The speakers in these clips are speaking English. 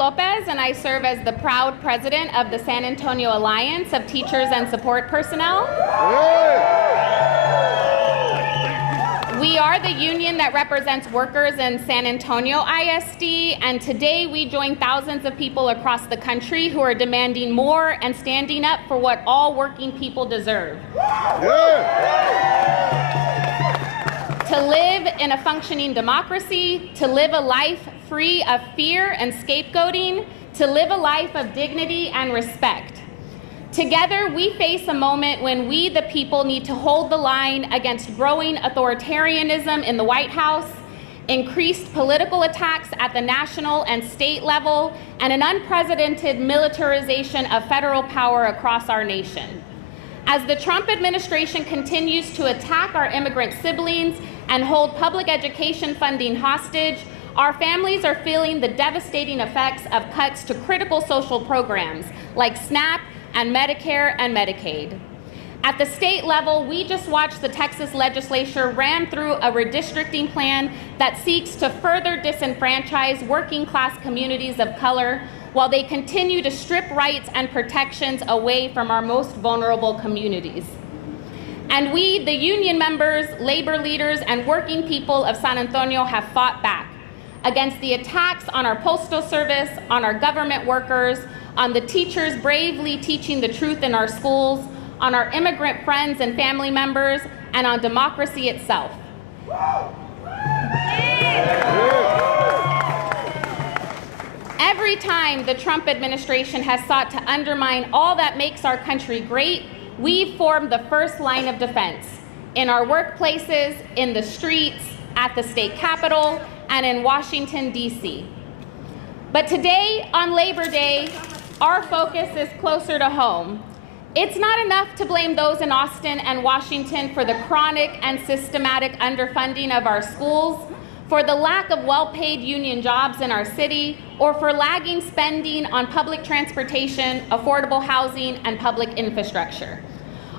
Lopez, and I serve as the proud president of the San Antonio Alliance of Teachers and Support Personnel. We are the union that represents workers in San Antonio ISD, and today we join thousands of people across the country who are demanding more and standing up for what all working people deserve. To live in a functioning democracy, to live a life free of fear and scapegoating, to live a life of dignity and respect. Together, we face a moment when we, the people, need to hold the line against growing authoritarianism in the White House, increased political attacks at the national and state level, and an unprecedented militarization of federal power across our nation. As the Trump administration continues to attack our immigrant siblings and hold public education funding hostage, our families are feeling the devastating effects of cuts to critical social programs like SNAP and Medicare and Medicaid. At the state level, we just watched the Texas legislature ram through a redistricting plan that seeks to further disenfranchise working class communities of color while they continue to strip rights and protections away from our most vulnerable communities. And we, the union members, labor leaders, and working people of San Antonio have fought back against the attacks on our postal service, on our government workers, on the teachers bravely teaching the truth in our schools, on our immigrant friends and family members, and on democracy itself. Every time the Trump administration has sought to undermine all that makes our country great, we've formed the first line of defense in our workplaces, in the streets, at the state capitol, and in Washington, D.C. But today, on Labor Day, our focus is closer to home. It's not enough to blame those in Austin and Washington for the chronic and systematic underfunding of our schools, for the lack of well-paid union jobs in our city, or for lagging spending on public transportation, affordable housing, and public infrastructure.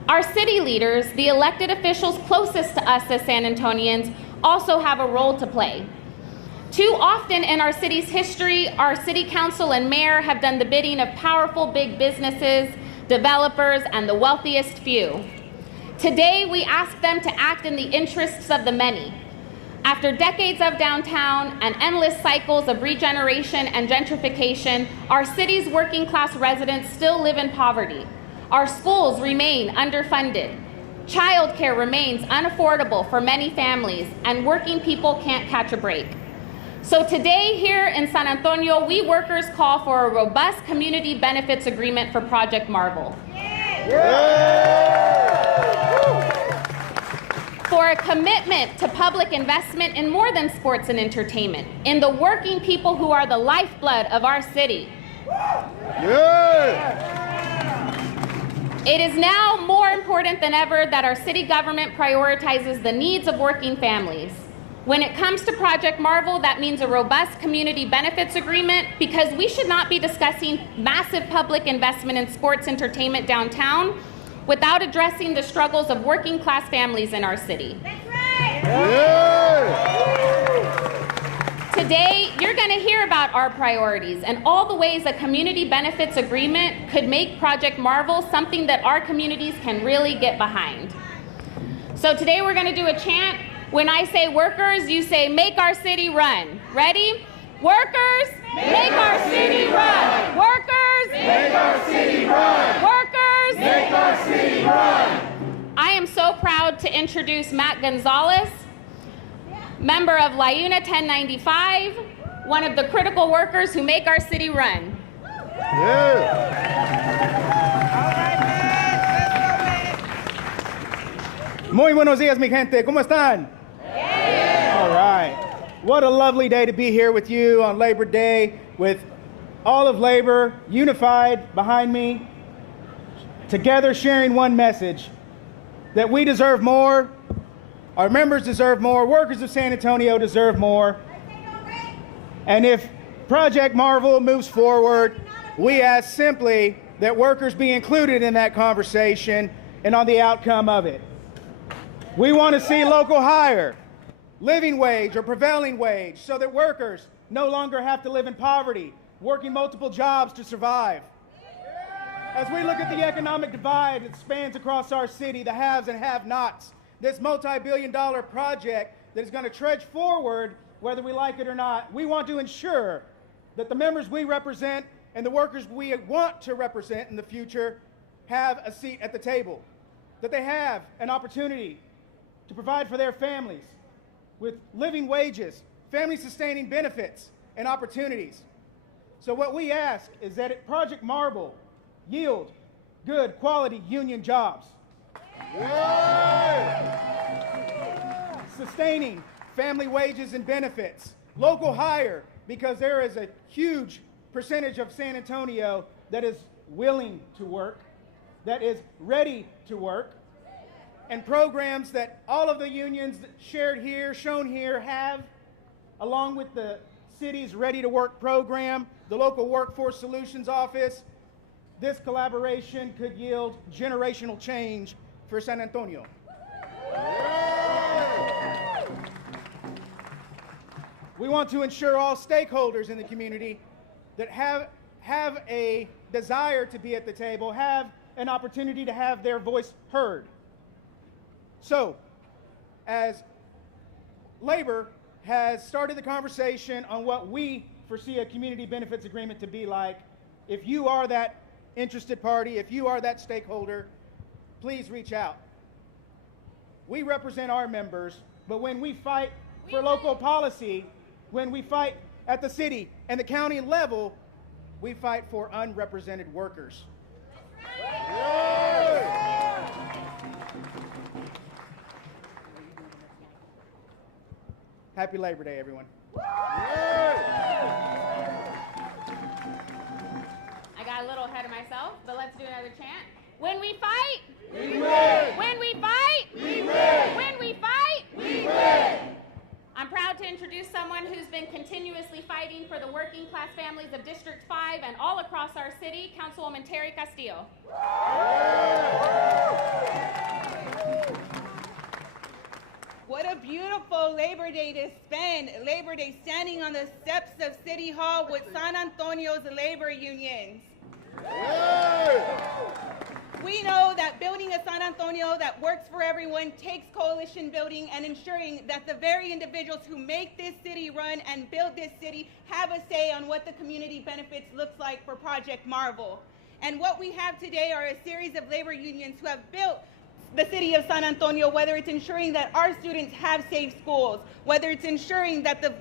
Our city leaders, the elected officials closest to us as San Antonians, also have a role to play. Too often in our city's history, our city council and mayor have done the bidding of powerful big businesses, developers, and the wealthiest few. Today, we ask them to act in the interests of the many. After decades of downtown and endless cycles of regeneration and gentrification, our city's working class residents still live in poverty. Our schools remain underfunded. Childcare remains unaffordable for many families, and working people can't catch a break. So today here in San Antonio, we workers call for a robust community benefits agreement for Project Marvel. For a commitment to public investment in more than sports and entertainment, in the working people who are the lifeblood of our city. It is now more important than ever that our city government prioritizes the needs of working families. When it comes to Project Marvel, that means a robust community benefits agreement, because we should not be discussing massive public investment in sports entertainment downtown without addressing the struggles of working class families in our city. That's right. Today, you're going to hear about our priorities and all the ways a community benefits agreement could make Project Marvel something that our communities can really get behind. So today we're going to do a chant. When I say workers, you say, make our city run. Ready? Workers, make our city run. Workers, make our city run. Workers, make our city run. I am so proud to introduce Matt Gonzalez, member of LIUNA 1095, one of the critical workers who make our city run. Muy buenos días, mi gente. ¿Cómo están? All right. What a lovely day to be here with you on Labor Day, with all of labor unified behind me, together sharing one message, that we deserve more, our members deserve more, workers of San Antonio deserve more. And if Project Marvel moves forward, we ask simply that workers be included in that conversation and on the outcome of it. We want to see local hire, living wage or prevailing wage, so that workers no longer have to live in poverty, working multiple jobs to survive. As we look at the economic divide that spans across our city, the haves and have-nots, this multi-billion-dollar project that is going to trudge forward whether we like it or not, we want to ensure that the members we represent and the workers we want to represent in the future have a seat at the table, that they have an opportunity to provide for their families with living wages, family-sustaining benefits, and opportunities. So what we ask is that at Project Marble yield good quality union jobs. Sustaining family wages and benefits. Local hire, because there is a huge percentage of San Antonio that is willing to work, that is ready to work, and programs that all of the unions shared here, shown here, have, along with the city's Ready to Work program, the local Workforce Solutions Office. This collaboration could yield generational change for San Antonio. We want to ensure all stakeholders in the community that have a desire to be at the table, have an opportunity to have their voice heard. So, as Labor has started the conversation on what we foresee a community benefits agreement to be like, if you are that interested party, if you are that stakeholder, please reach out. We represent our members, but when we fight for local policy, when we fight at the city and the county level, we fight for unrepresented workers. Happy Labor Day, everyone. I got a little ahead of myself, but let's do another chant. When we fight, we win. When we fight, we win. When we fight, we win. I'm proud to introduce someone who's been continuously fighting for the working class families of District 5 and all across our city, Councilwoman Terry Castillo. What a beautiful Labor Day to spend. Labor Day standing on the steps of City Hall with San Antonio's labor unions. We know that building a San Antonio that works for everyone takes coalition building and ensuring that the very individuals who make this city run and build this city have a say on what the community benefits looks like for Project Marble. And what we have today are a series of labor unions who have built the city of San Antonio, whether it's ensuring that our students have safe schools, whether it's ensuring that the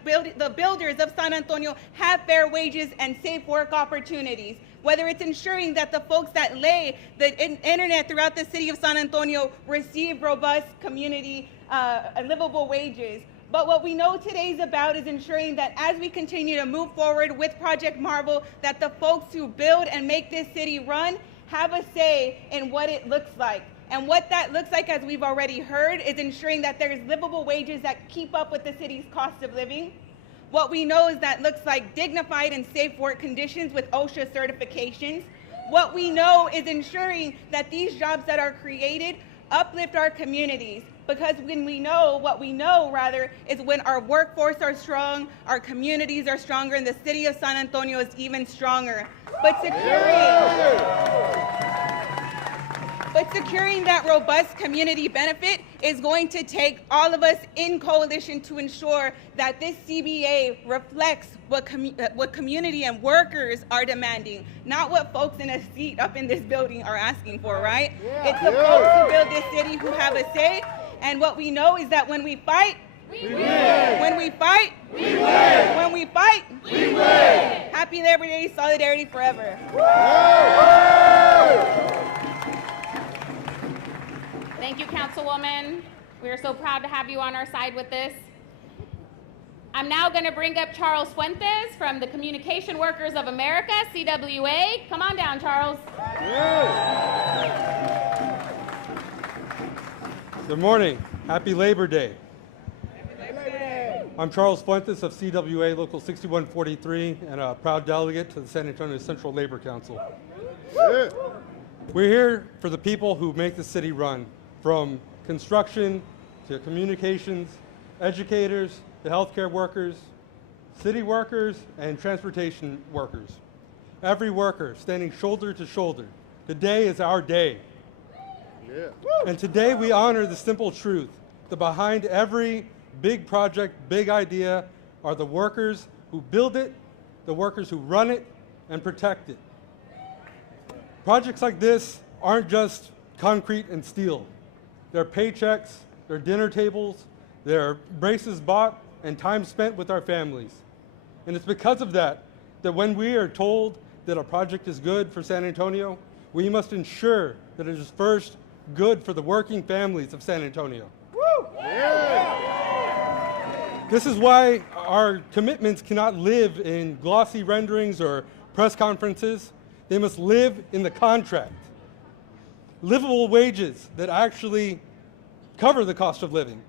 builders of San Antonio have fair wages and safe work opportunities, whether it's ensuring that the folks that lay the internet throughout the city of San Antonio receive robust community livable wages. But what we know today is about is ensuring that as we continue to move forward with Project Marble, that the folks who build and make this city run have a say in what it looks like. And what that looks like, as we've already heard, is ensuring that there's livable wages that keep up with the city's cost of living. What we know is that looks like dignified and safe work conditions with OSHA certifications. What we know is ensuring that these jobs that are created uplift our communities, because when we know, what we know rather, is when our workforce are strong, our communities are stronger, and the city of San Antonio is even stronger. But securing that robust community benefit is going to take all of us in coalition to ensure that this CBA reflects what community and workers are demanding, not what folks in a seat up in this building are asking for, right? It's the folks who build this city who have a say, and what we know is that when we fight, we win. When we fight, we win. When we fight, we win. Happy Labor Day, solidarity forever. Thank you, Councilwoman. We are so proud to have you on our side with this. I'm now going to bring up Charles Fuentes from the Communication Workers of America, CWA. Come on down, Charles. Good morning. Happy Labor Day. I'm Charles Fuentes of CWA Local 6143 and a proud delegate to the San Antonio Central Labor Council. We're here for the people who make the city run, from construction to communications, educators, to healthcare workers, city workers and transportation workers. Every worker standing shoulder to shoulder. Today is our day. Yeah. And today we honor the simple truth that behind every big project, big idea are the workers who build it, the workers who run it and protect it. Projects like this aren't just concrete and steel. They're paychecks, they're dinner tables, they're braces bought and time spent with our families. And it's because of that that when we are told that a project is good for San Antonio, we must ensure that it is first good for the working families of San Antonio. Woo! This is why our commitments cannot live in glossy renderings or press conferences. They must live in the contract. Livable wages that actually cover the cost of living.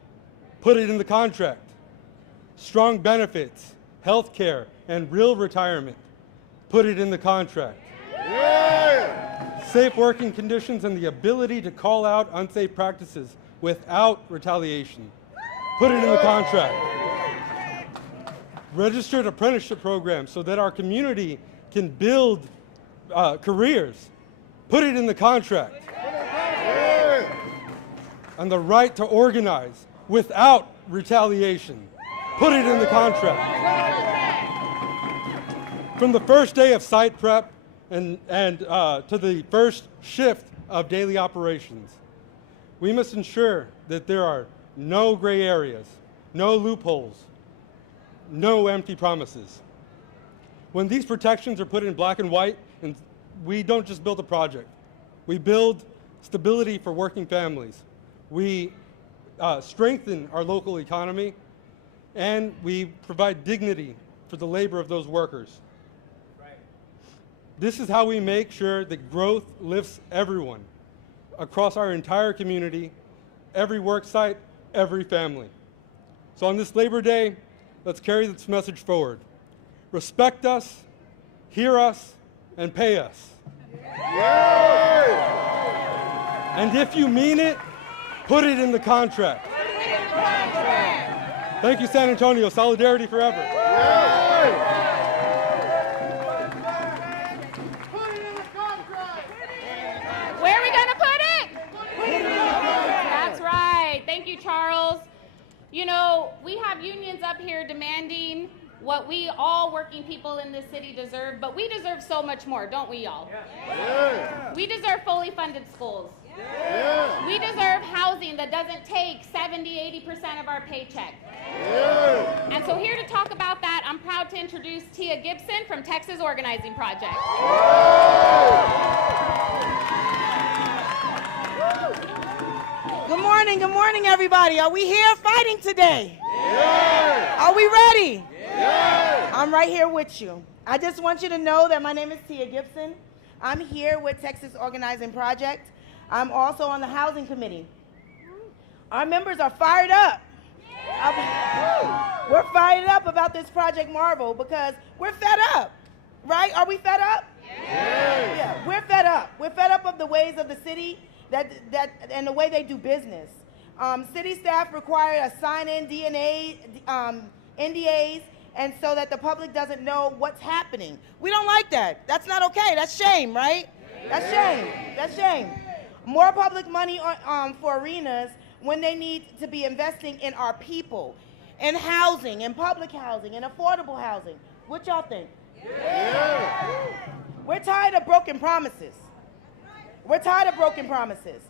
Put it in the contract. Strong benefits, health care, and real retirement. Put it in the contract. Yeah. Safe working conditions and the ability to call out unsafe practices without retaliation. Put it in the contract. Registered apprenticeship programs so that our community can build careers. Put it in the contract. Yeah. And the right to organize without retaliation. Put it in the contract. From the first day of site prep and to the first shift of daily operations, we must ensure that there are no gray areas, no loopholes, no empty promises. When these protections are put in black and white, and we don't just build a project, we build stability for working families. We strengthen our local economy, and we provide dignity for the labor of those workers. This is how we make sure that growth lifts everyone across our entire community, every work site, every family. So on this Labor Day, let's carry this message forward. Respect us, hear us, and pay us. Yeah. And if you mean it, put it in the contract. Thank you, San Antonio. Solidarity forever. Yeah. Where are we going to put it? That's right. Thank you, Charles. You know, we have unions up here demanding what we all working people in this city deserve, but we deserve so much more, don't we, y'all? Yeah. We deserve fully funded schools. Yeah. We deserve housing that doesn't take 70-80% of our paycheck. Yeah. And so here to talk about that, I'm proud to introduce Tia Gibson from Texas Organizing Project. Good morning, everybody. Are we here fighting today? Yeah. Are we ready? Yeah. I'm right here with you. I just want you to know that my name is Tia Gibson. I'm here with Texas Organizing Project. I'm also on the Housing Committee. Our members are fired up. We're fired up about this Project Marvel because we're fed up, right? Are we fed up? Yeah, we're fed up. We're fed up of the ways of the city and the way they do business. City staff require a sign-in NDAs, and so that the public doesn't know what's happening. We don't like that. That's not okay. That's shame, right? That's shame. That's shame. More public money for arenas when they need to be investing in our people, in housing, in public housing, in affordable housing. What y'all think? Yeah. We're tired of broken promises. We're tired of broken promises.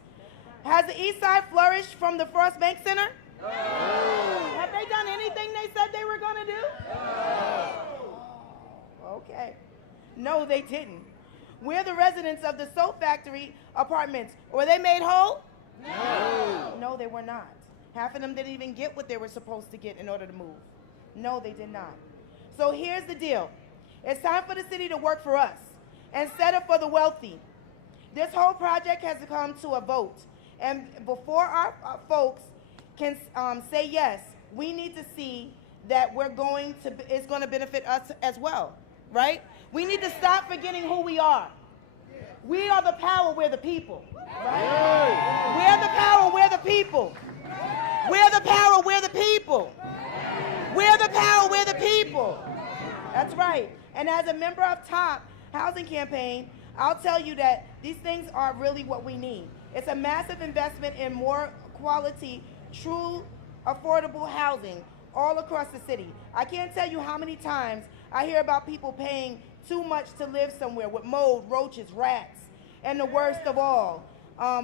Has the East Side flourished from the First Bank Center? No. Have they done anything they said they were going to do? No. Okay. No, they didn't. We're the residents of the Soap Factory apartments. Were they made whole? No. No, they were not. Half of them didn't even get what they were supposed to get in order to move. No, they did not. So here's the deal. It's time for the city to work for us instead of for the wealthy. This whole project has come to a vote. And before our folks can say yes, we need to see that it's going to benefit us as well, right? We need to stop forgetting who we are. We are the power, we're the people, right? We're the power, we're the people. We're the power, we're the people. We're the power, we're the people. That's right. And as a member of TOP Housing Campaign, I'll tell you that these things are really what we need. It's a massive investment in more quality, true, affordable housing all across the city. I can't tell you how many times I hear about people paying too much to live somewhere with mold, roaches, rats, and the worst of all,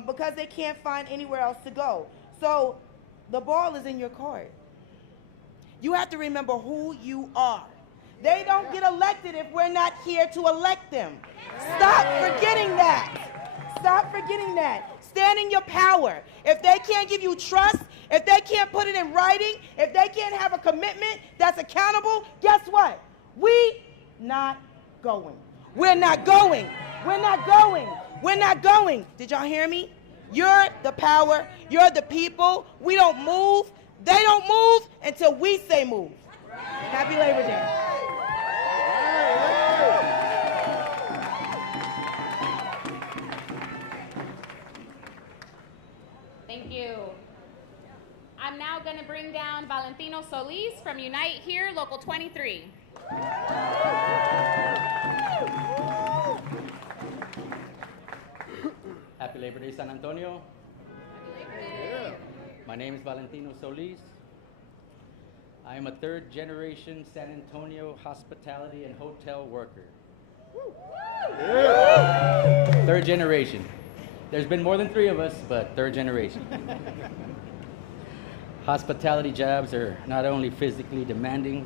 because they can't find anywhere else to go. So the ball is in your court. You have to remember who you are. They don't get elected if we're not here to elect them. Stop forgetting that. Stop forgetting that. Stand in your power. If they can't give you trust, if they can't put it in writing, if they can't have a commitment that's accountable, guess what? We not going. We're not going. We're not going. We're not going. Did y'all hear me? You're the power. You're the people. We don't move. They don't move until we say move. Happy Labor Day. Thank you. I'm now going to bring down Valentino Solis from Unite Here, Local 23. Happy Labor Day, San Antonio. Yeah. My name is Valentino Solis. I am a third-generation San Antonio hospitality and hotel worker. Yeah. Third generation. There's been more than 3 of us, but third generation. Hospitality jobs are not only physically demanding,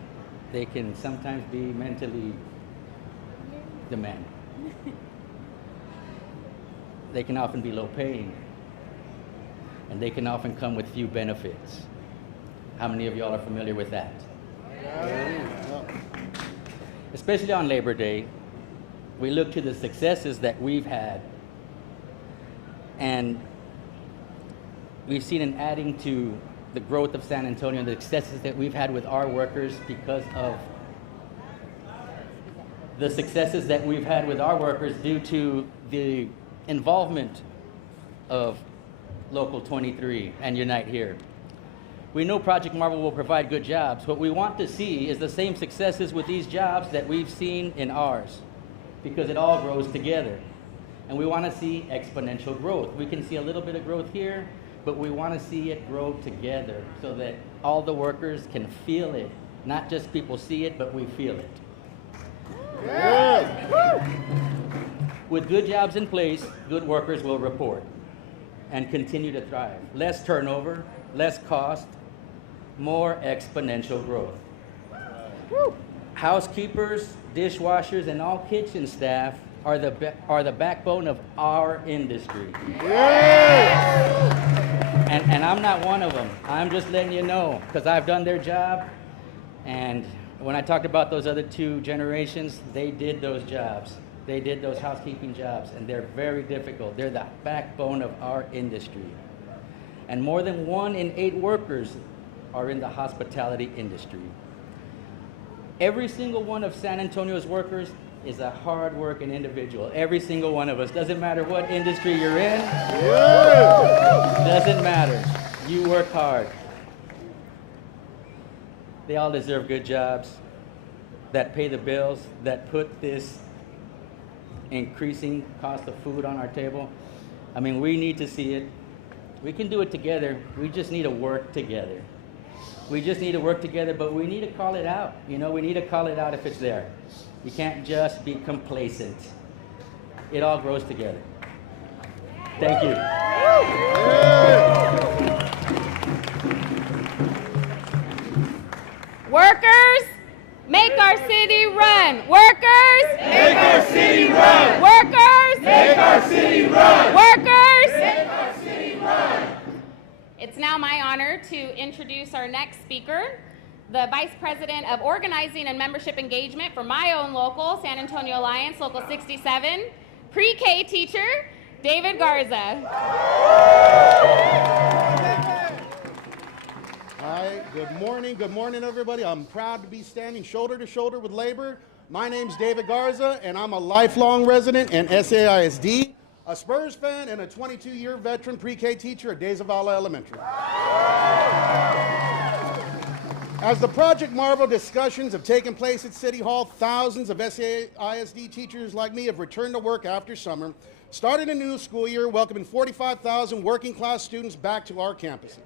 they can sometimes be mentally demanding. They can often be low paying, and they can often come with few benefits. How many of y'all are familiar with that? Especially on Labor Day, we look to the successes that we've had, and we've seen an adding to the growth of San Antonio, the successes that we've had with our workers because of the successes that we've had with our workers due to the involvement of Local 23 and Unite Here. We know Project Marvel will provide good jobs. What we want to see is the same successes with these jobs that we've seen in ours, because it all grows together. And we want to see exponential growth. We can see a little bit of growth here, but we want to see it grow together so that all the workers can feel it. Not just people see it, but we feel it. Yeah. With good jobs in place, good workers will report and continue to thrive. Less turnover, less cost, more exponential growth. Housekeepers, dishwashers, and all kitchen staff are the backbone of our industry. Yeah. And I'm not one of them. I'm just letting you know, because I've done their job, and when I talked about those other 2 generations, they did those jobs. They did those housekeeping jobs, and they're very difficult. They're the backbone of our industry. And more than 1 in 8 workers are in the hospitality industry. Every single one of San Antonio's workers is a hard-working individual. Every single one of us. Doesn't matter what industry you're in. Yeah. Doesn't matter. You work hard. They all deserve good jobs that pay the bills, that put this increasing cost of food on our table. I mean, we need to see it. We can do it together. We just need to work together. We just need to work together, but we need to call it out. You know, we need to call it out if it's there. You can't just be complacent. It all grows together. Thank you. Workers, make our city run. Workers, Make our city run. workers, Make our city run. workers. Make our city run. It's now my honor to introduce our next speaker, the Vice President of Organizing and Membership Engagement for my own local, San Antonio Alliance, Local 67, pre-K teacher, David Garza. Hi, good morning, everybody. I'm proud to be standing shoulder to shoulder with labor. My name's David Garza, and I'm a lifelong resident in SAISD, a Spurs fan, and a 22-year veteran pre-K teacher at Days of Allah Elementary. As the Project Marvel discussions have taken place at City Hall, thousands of SAISD teachers like me have returned to work after summer, started a new school year, welcoming 45,000 working class students back to our campuses.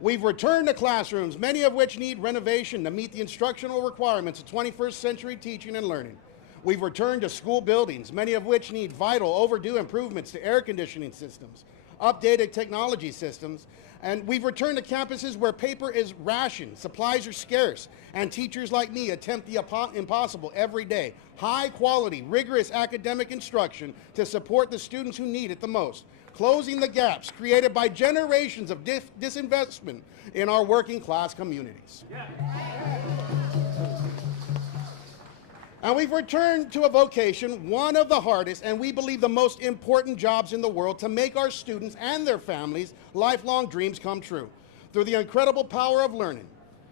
We've returned to classrooms, many of which need renovation to meet the instructional requirements of 21st century teaching and learning. We've returned to school buildings, many of which need vital, overdue improvements to air conditioning systems, updated technology systems, and we've returned to campuses where paper is rationed, supplies are scarce, and teachers like me attempt the impossible every day. High quality, rigorous academic instruction to support the students who need it the most. Closing the gaps created by generations of disinvestment in our working class communities. And we've returned to a vocation, one of the hardest and we believe the most important jobs in the world, to make our students and their families' lifelong dreams come true through the incredible power of learning.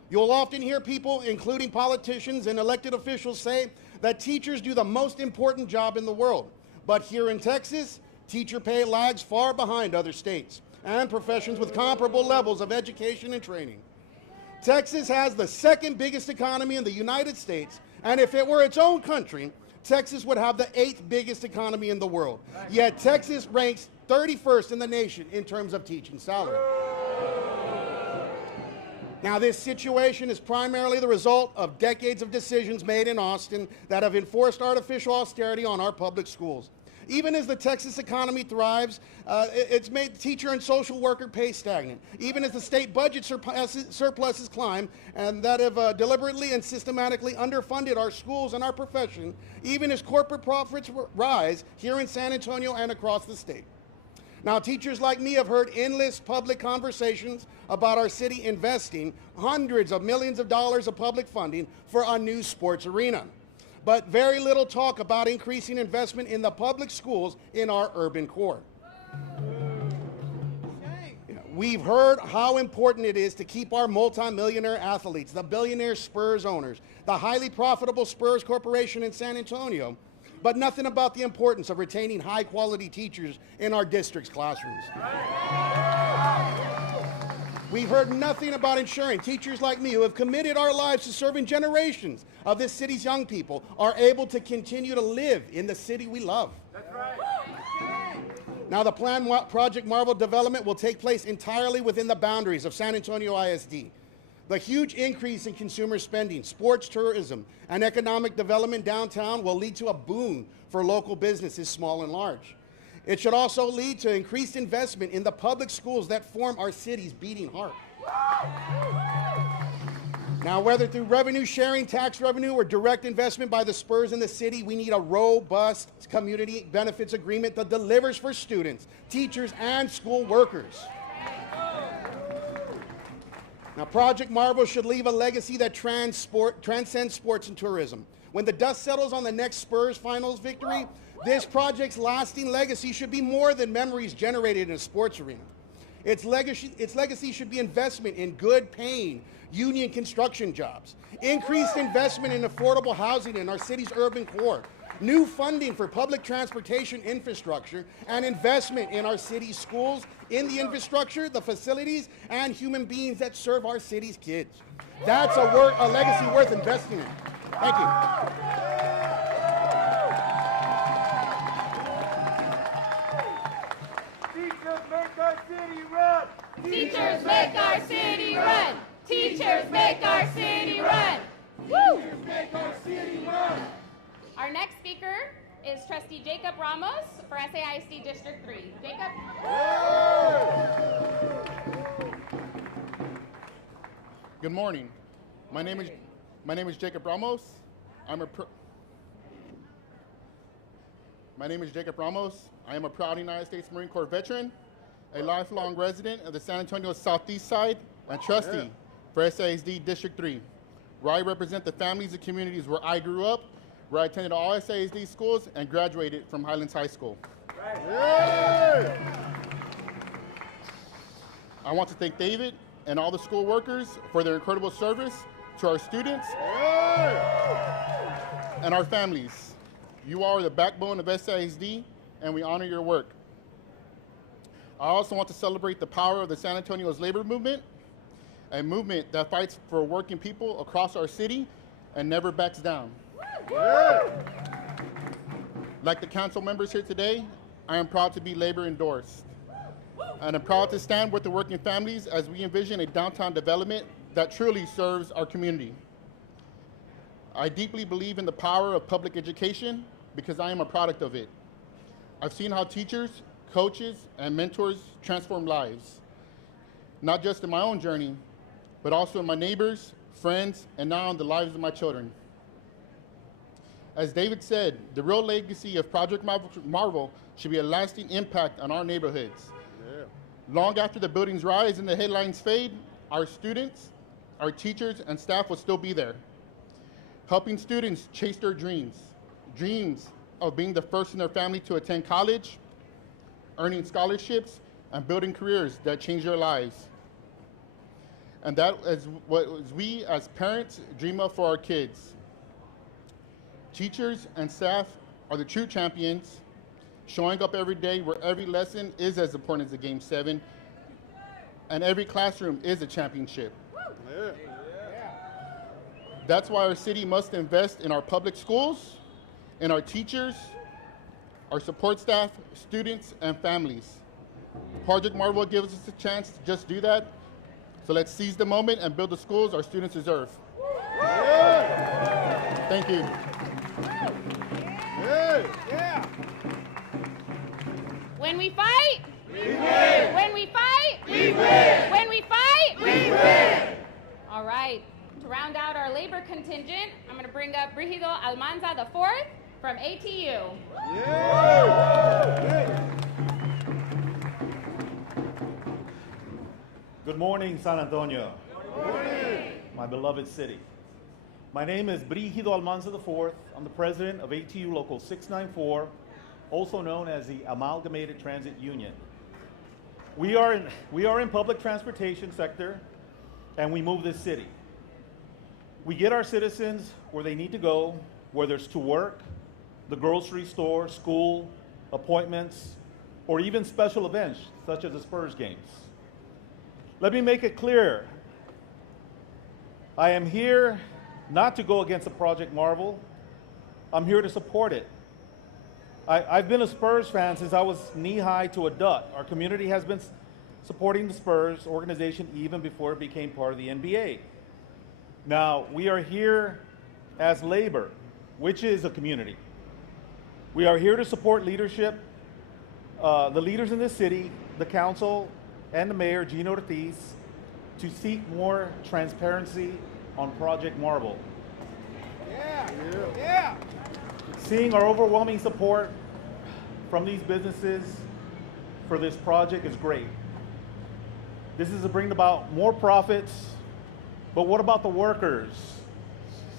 You'll often hear people, including politicians and elected officials, say that teachers do the most important job in the world. But here in Texas, teacher pay lags far behind other states and professions with comparable levels of education and training. Texas has the second biggest economy in the United States, and if it were its own country, Texas would have the 8th biggest economy in the world. Yet Texas ranks 31st in the nation in terms of teaching salary. Now, this situation is primarily the result of decades of decisions made in Austin that have enforced artificial austerity on our public schools. Even as the Texas economy thrives, it's made teacher and social worker pay stagnant. Even as the state budget surpluses climb and that have deliberately and systematically underfunded our schools and our profession, even as corporate profits rise here in San Antonio and across the state. Now, teachers like me have heard endless public conversations about our city investing hundreds of millions of dollars of public funding for a new sports arena, but very little talk about increasing investment in the public schools in our urban core. We've heard how important it is to keep our multimillionaire athletes, the billionaire Spurs owners, the highly profitable Spurs Corporation in San Antonio, but nothing about the importance of retaining high-quality teachers in our district's classrooms. We've heard nothing about ensuring teachers like me, who have committed our lives to serving generations of this city's young people, are able to continue to live in the city we love. That's right. Now, the planned Project Marvel development will take place entirely within the boundaries of San Antonio ISD. The huge increase in consumer spending, sports tourism, and economic development downtown will lead to a boon for local businesses, small and large. It should also lead to increased investment in the public schools that form our city's beating heart. Now, whether through revenue sharing, tax revenue, or direct investment by the Spurs in the city, we need a robust community benefits agreement that delivers for students, teachers, and school workers. Now, Project Marvel should leave a legacy that transcends sports and tourism. When the dust settles on the next Spurs finals victory, this project's lasting legacy should be more than memories generated in a sports arena. Its legacy should be investment in good-paying union construction jobs, increased investment in affordable housing in our city's urban core, new funding for public transportation infrastructure, and investment in our city's schools, in the infrastructure, the facilities, and human beings that serve our city's kids. That's a legacy worth investing in. Thank you. Teachers make our city run. Teachers make our city run. Teachers make our city run. Woo! Teachers make our city run. Our next speaker is Trustee Jacob Ramos for SAISD District 3. Jacob? Good morning. My name is Jacob Ramos. My name is Jacob Ramos. I am a proud United States Marine Corps veteran, a lifelong resident of the San Antonio Southeast Side, and trustee for SAISD District 3, where I represent the families and communities where I grew up, where I attended all SAISD schools and graduated from Highlands High School. I want to thank David and all the school workers for their incredible service to our students and our families. You are the backbone of SAISD, and we honor your work. I also want to celebrate the power of the San Antonio's labor movement. a movement that fights for working people across our city and never backs down. Like the council members here today, I am proud to be labor endorsed. And I'm proud to stand with the working families as we envision a downtown development that truly serves our community. I deeply believe in the power of public education because I am a product of it. I've seen how teachers, coaches, and mentors transform lives, not just in my own journey, but also in my neighbors, friends, and now in the lives of my children. As David said, the real legacy of Project Marvel should be a lasting impact on our neighborhoods. Long after the buildings rise and the headlines fade, our students, our teachers, and staff will still be there, helping students chase their dreams of being the first in their family to attend college, earning scholarships, and building careers that change their lives. And that is what we as parents dream of for our kids. Teachers and staff are the true champions, showing up every day where every lesson is as important as a Game 7, and every classroom is a championship. That's why our city must invest in our public schools, in our teachers, our support staff, students, and families. Project Marvel gives us a chance to just do that, so let's seize the moment and build the schools our students deserve. Thank you. When we fight, We win! when we fight, We win! when we fight, We win! All right, to round out our labor contingent, I'm going to bring up Brigido Almanza IV from ATU. Good morning, San Antonio. Good morning. My beloved city. My name is Brigido Almanza IV. I'm the president of ATU Local 694, also known as the Amalgamated Transit Union. We are in public transportation sector, and we move this city. We get our citizens where they need to go, whether it's to work, the grocery store, school, appointments, or even special events such as the Spurs games. Let me make it clear, I am here not to go against the Project Marvel. I'm here to support it. I've been a Spurs fan since I was knee-high to a duck. Our community has been supporting the Spurs organization even before it became part of the NBA. Now, we are here as labor, which is a community. We are here to support leadership, the leaders in this city, the council, and the mayor, Gino Ortiz, to seek more transparency on Project Marvel. Seeing our overwhelming support from these businesses for this project is great. This is to bring about more profits, but what about the workers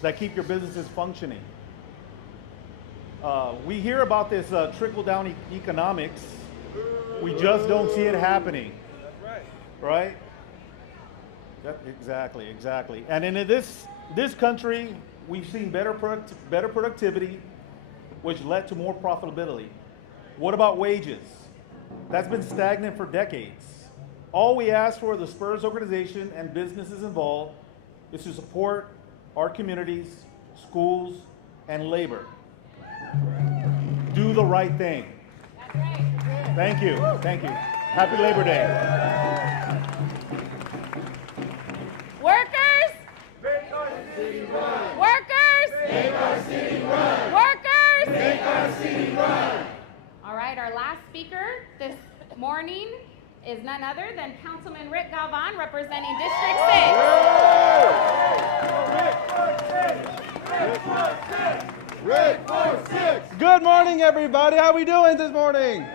that keep your businesses functioning? We hear about this trickle-down economics. We just don't see it happening. Right? Exactly. And in this country, we've seen better productivity, which led to more profitability. What about wages? That's been stagnant for decades. All we ask for, the Spurs organization and businesses involved, is to support our communities, schools, and labor. Do the right thing. That's right. Thank you. Happy Labor Day. Workers, Make our city run! workers, Make our city run! workers. Make our city run! All right, our last speaker this morning is none other than Councilman Rick Galvan, representing District 6. Red 4-6! Good morning, everybody. How we doing this morning?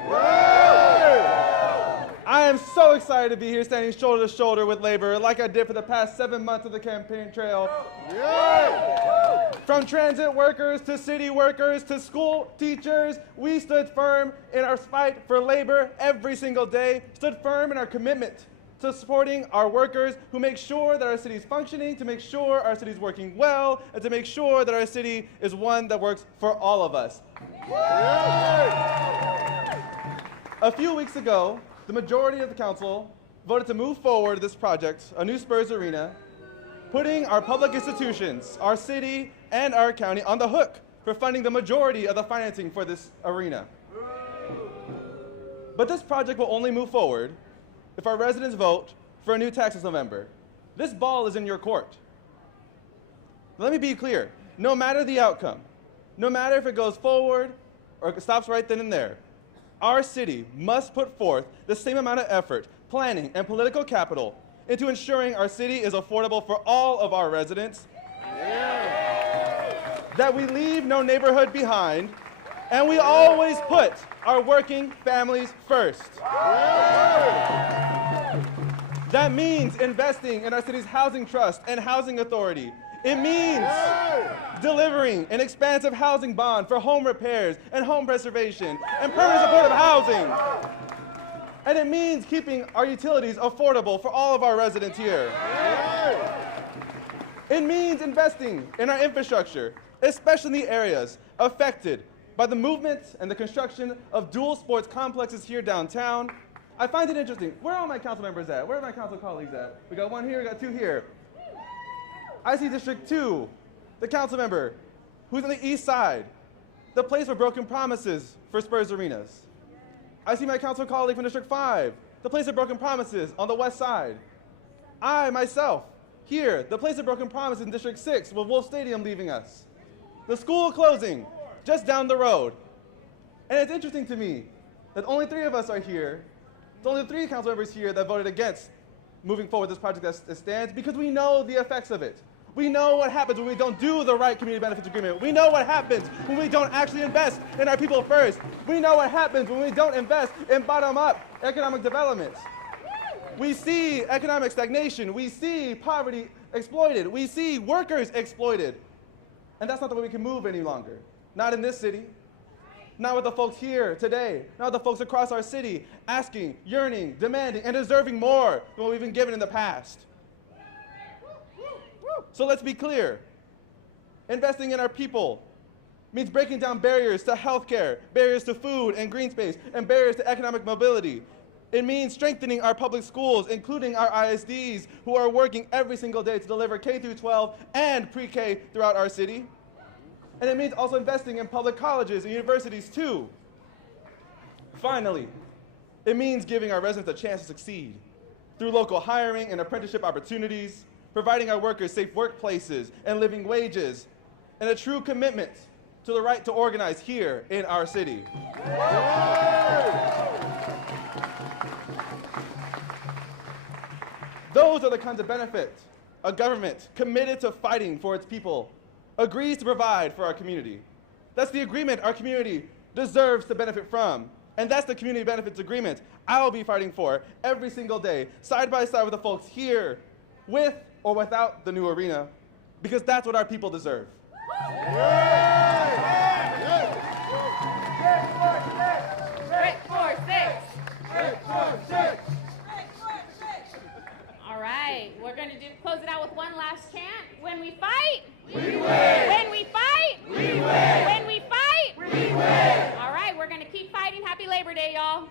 I am so excited to be here standing shoulder to shoulder with labor like I did for the past 7 months of the campaign trail. From transit workers to city workers to school teachers, we stood firm in our fight for labor every single day, stood firm in our commitment to supporting our workers who make sure that our city is functioning, to make sure our city is working well, and to make sure that our city is one that works for all of us. A few weeks ago, the majority of the council voted to move forward this project, a new Spurs Arena, putting our public institutions, our city and our county on the hook for funding the majority of the financing for this arena. But this project will only move forward if our residents vote for a new tax this November. This ball is in your court. Let me be clear, no matter the outcome, no matter if it goes forward or it stops right then and there, our city must put forth the same amount of effort, planning, and political capital into ensuring our city is affordable for all of our residents, that we leave no neighborhood behind, and we always put our working families first. That means investing in our city's housing trust and housing authority. It means delivering an expansive housing bond for home repairs and home preservation and permanent supportive housing. And it means keeping our utilities affordable for all of our residents here. It means investing in our infrastructure, especially in the areas affected by the movement and the construction of dual sports complexes here downtown. I find it interesting. Where are all my council members at? Where are my council colleagues at? We got one here, we got two here. I see District 2, the council member, who's on the east side, the place for broken promises for Spurs Arenas. I see my council colleague from District 5, the place of broken promises on the west side. I, myself, here, the place of broken promises in District 6 with Wolf Stadium leaving us. The school closing just down the road. And it's interesting to me that only 3 of us are here. There's only 3 council members here that voted against moving forward this project that stands because we know the effects of it. We know what happens when we don't do the right community benefits agreement. We know what happens when we don't actually invest in our people first. We know what happens when we don't invest in bottom-up economic development. We see economic stagnation. We see poverty exploited. We see workers exploited. And that's not the way we can move any longer. Not in this city. Not with the folks here today. Not with the folks across our city asking, yearning, demanding, and deserving more than what we've been given in the past. So let's be clear. Investing in our people means breaking down barriers to healthcare, barriers to food and green space, and barriers to economic mobility. It means strengthening our public schools, including our ISDs, who are working every single day to deliver K through 12 and pre-K throughout our city. And it means also investing in public colleges and universities too. Finally, it means giving our residents a chance to succeed through local hiring and apprenticeship opportunities, providing our workers safe workplaces and living wages, and a true commitment to the right to organize here in our city. Those are the kinds of benefits a government committed to fighting for its people agrees to provide for our community. That's the agreement our community deserves to benefit from. And that's the community benefits agreement I'll be fighting for every single day, side by side with the folks here, with or without the new arena, because that's what our people deserve. All right, we're going to close it out with one last chant. When we fight, we win. When we fight, we win. When we fight, we win. All right, we're going to keep fighting. Happy Labor Day, y'all.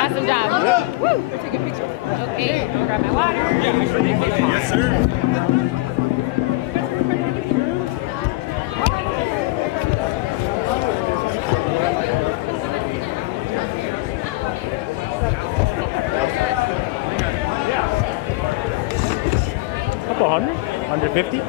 Awesome job. Woo. Take a picture. Okay, I'll grab my water. Yes, sir. Couple hundred? 150?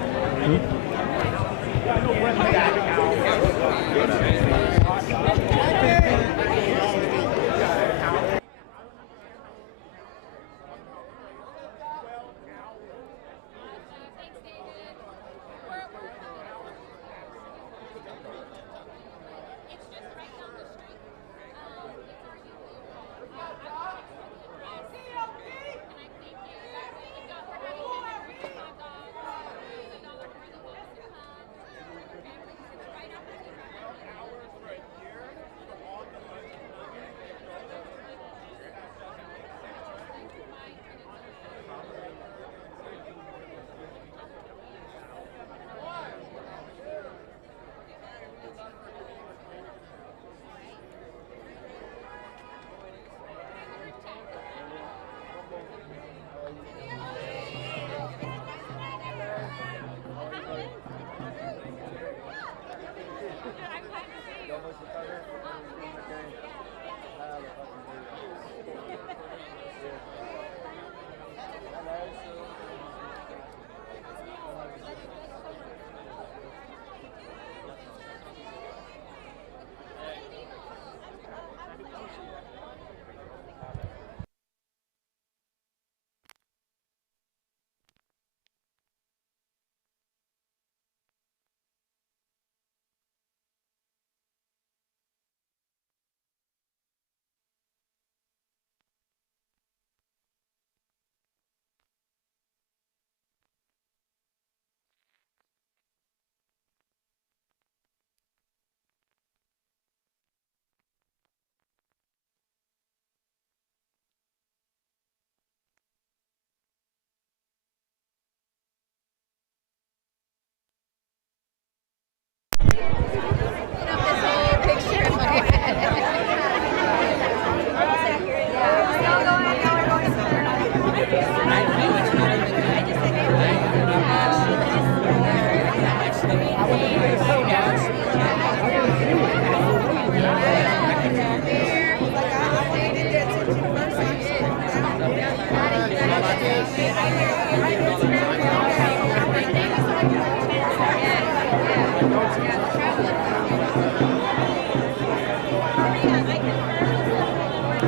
Hi,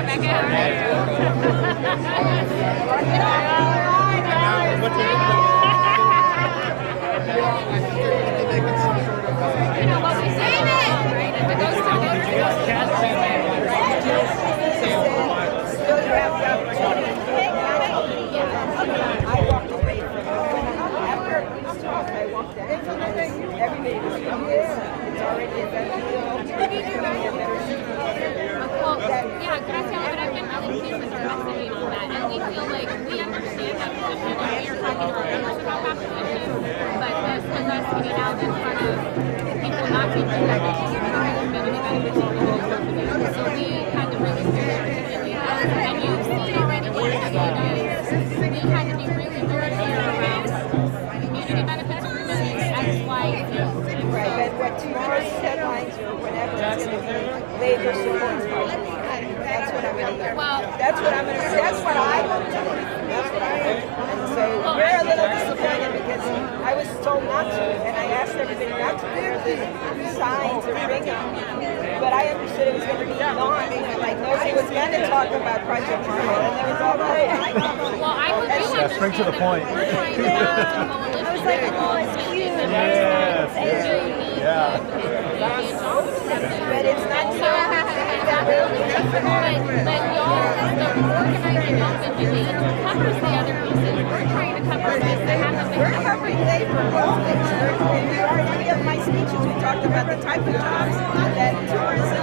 Rebecca. You know what we say, right? If it goes to Well, yeah, Graciela, but I've been really pleased with our messaging on that, and we feel like we understand that position, and we are talking to our members about that position, but this was us getting out in front of people not taking that community benefits and so we had to really articulate that, and you've seen already what it does. We had to be really very clear around community benefits agreements, X, Y, and Z. Right, but what tomorrow's headlines or whatever is going to be labor support project. That's what I'm going to do. Well, that's what I'm going to do. That's what I hope to do. That's what I hope. And so we're a little disappointed because I was told not to, and I asked everybody not to wear the signs or bingham. But I understood it was going to be non. Like nobody was going to talk about Project Marvel, and there was all that. Well, I would do understand straight to the point. We're trying to have a coalition. I was like, oh, it's cute. Yeah. But it's not so. But y'all, the organizing movement, you need to cover the other pieces. We're trying to cover this to have a big. We're covering labor. In my speeches, we talked about the type of jobs that tourists